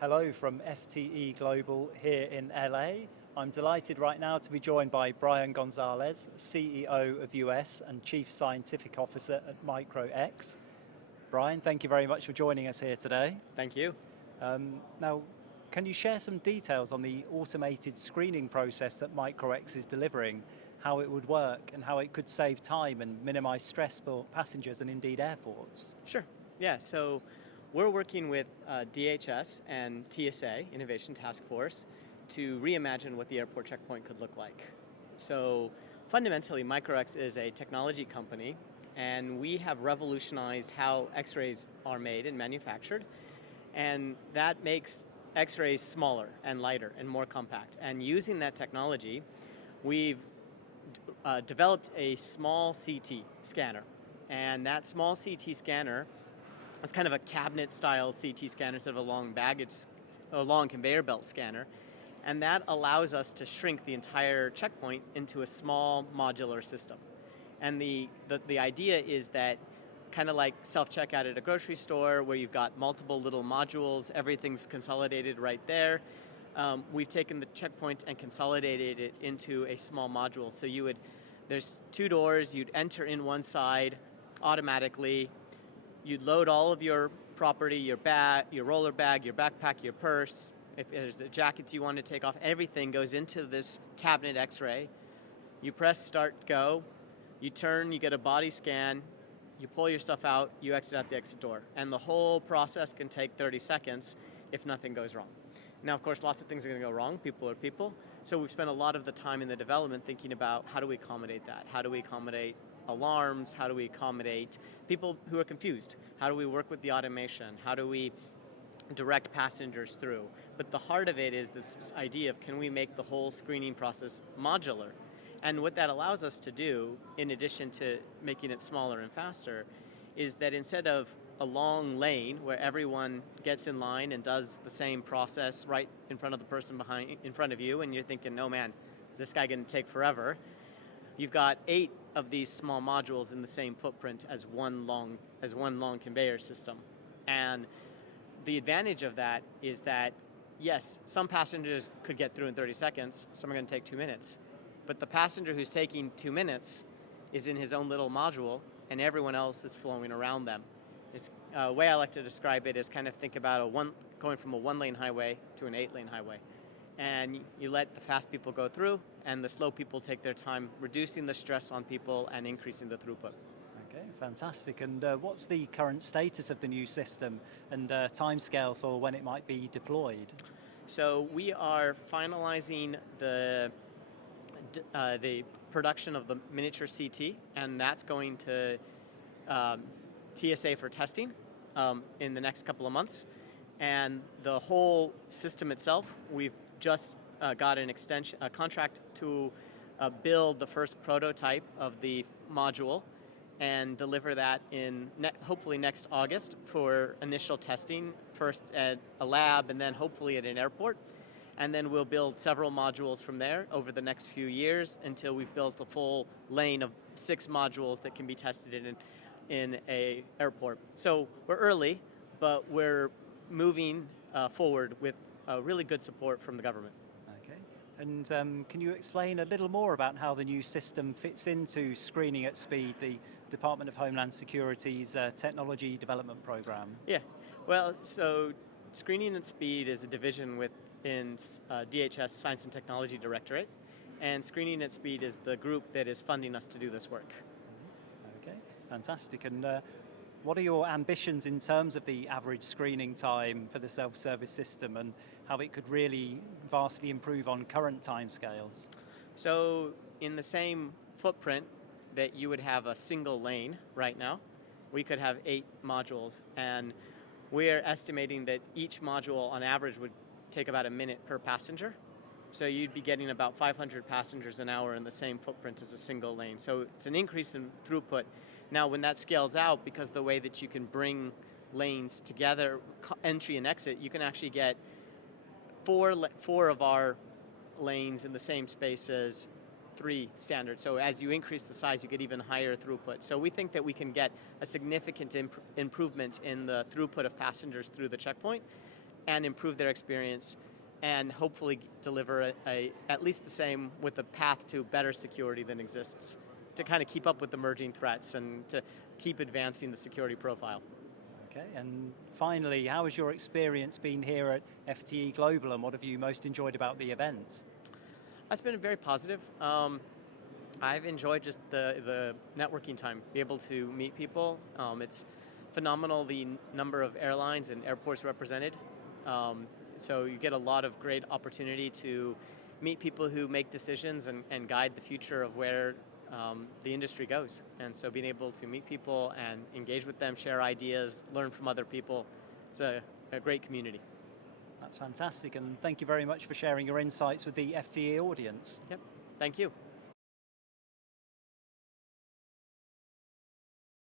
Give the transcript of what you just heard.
Hello from FTE Global here in LA. I'm delighted right now to be joined by Brian Gonzalez, CEO of US and Chief Scientific Officer at MicroX. Brian, thank you very much for joining us here today. Thank you. Now, can you share some details on the automated screening process that MicroX is delivering, how it would work and how it could save time and minimize stress for passengers and indeed airports? Sure. Yeah, so we're working with DHS and TSA, Innovation Task Force, to reimagine what the airport checkpoint could look like. So fundamentally, MicroX is a technology company, and we have revolutionized how X-rays are made and manufactured, and that makes X-rays smaller and lighter and more compact. And using that technology, we've developed a small CT scanner, and that small CT scanner is kind of a cabinet-style CT scanner instead of a long conveyor belt scanner, and that allows us to shrink the entire checkpoint into a small modular system. And the idea is that kind of like self-checkout at a grocery store where you've got multiple little modules, everything's consolidated right there. We've taken the checkpoint and consolidated it into a small module. So there's two doors, you'd enter in one side automatically, you'd load all of your property, your bag, your roller bag, your backpack, your purse. If there's a jacket you want to take off, everything goes into this cabinet X-ray. You press start, go, you turn, you get a body scan, you pull your stuff out, you exit out the exit door. And the whole process can take 30 seconds if nothing goes wrong. Now, of course, lots of things are going to go wrong. People are people. So we've spent a lot of the time in the development thinking about how do we accommodate that? How do we accommodate alarms? How do we accommodate people who are confused? How do we work with the automation? How do we direct passengers through? But the heart of it is this idea of, can we make the whole screening process modular? And what that allows us to do, in addition to making it smaller and faster, is that instead of a long lane where everyone gets in line and does the same process right in front of the person in front of you, and you're thinking, oh man, is this guy going to take forever? You've got 8 of these small modules in the same footprint as one long conveyor system. And the advantage of that is that, yes, some passengers could get through in 30 seconds, some are going to take 2 minutes. But the passenger who's taking 2 minutes is in his own little module, and everyone else is flowing around them. It's a way I like to describe it is kind of think about going from a 1-lane highway to an 8-lane highway. And you let the fast people go through, and the slow people take their time, reducing the stress on people and increasing the throughput. Okay, fantastic. And what's the current status of the new system and timescale for when it might be deployed? So we are finalizing the production of the miniature CT, and that's going to TSA for testing in the next couple of months. And the whole system itself, we've just got a contract to build the first prototype of the module and deliver that in hopefully next August for initial testing, first at a lab and then hopefully at an airport. And then we'll build several modules from there over the next few years until we've built a full lane of 6 modules that can be tested in a airport. So we're early, but we're moving forward with really good support from the government. Okay, and can you explain a little more about how the new system fits into Screening at Speed, the Department of Homeland Security's technology development program? Yeah, well, so Screening at Speed is a division within DHS Science and Technology Directorate, and Screening at Speed is the group that is funding us to do this work. Okay, fantastic. And what are your ambitions in terms of the average screening time for the self-service system and how it could really vastly improve on current timescales? So in the same footprint that you would have a single lane right now, we could have 8 modules, and we're estimating that each module on average would take about a minute per passenger. So you'd be getting about 500 passengers an hour in the same footprint as a single lane. So it's an increase in throughput. Now when that scales out, because the way that you can bring lanes together, entry and exit, you can actually get four of our lanes in the same space as 3 standard. So as you increase the size, you get even higher throughput. So we think that we can get a significant improvement in the throughput of passengers through the checkpoint, and improve their experience, and hopefully deliver at least the same with a path to better security than exists, to kind of keep up with emerging threats and to keep advancing the security profile. Okay, and finally, how has your experience been here at FTE Global, and what have you most enjoyed about the event? That's been very positive. I've enjoyed just the networking time, be able to meet people. It's phenomenal the number of airlines and airports represented. So you get a lot of great opportunity to meet people who make decisions and guide the future of where the industry goes. And so being able to meet people and engage with them, share ideas, learn from other people, it's a great community. That's fantastic, and thank you very much for sharing your insights with the FTE audience. Yep, thank you.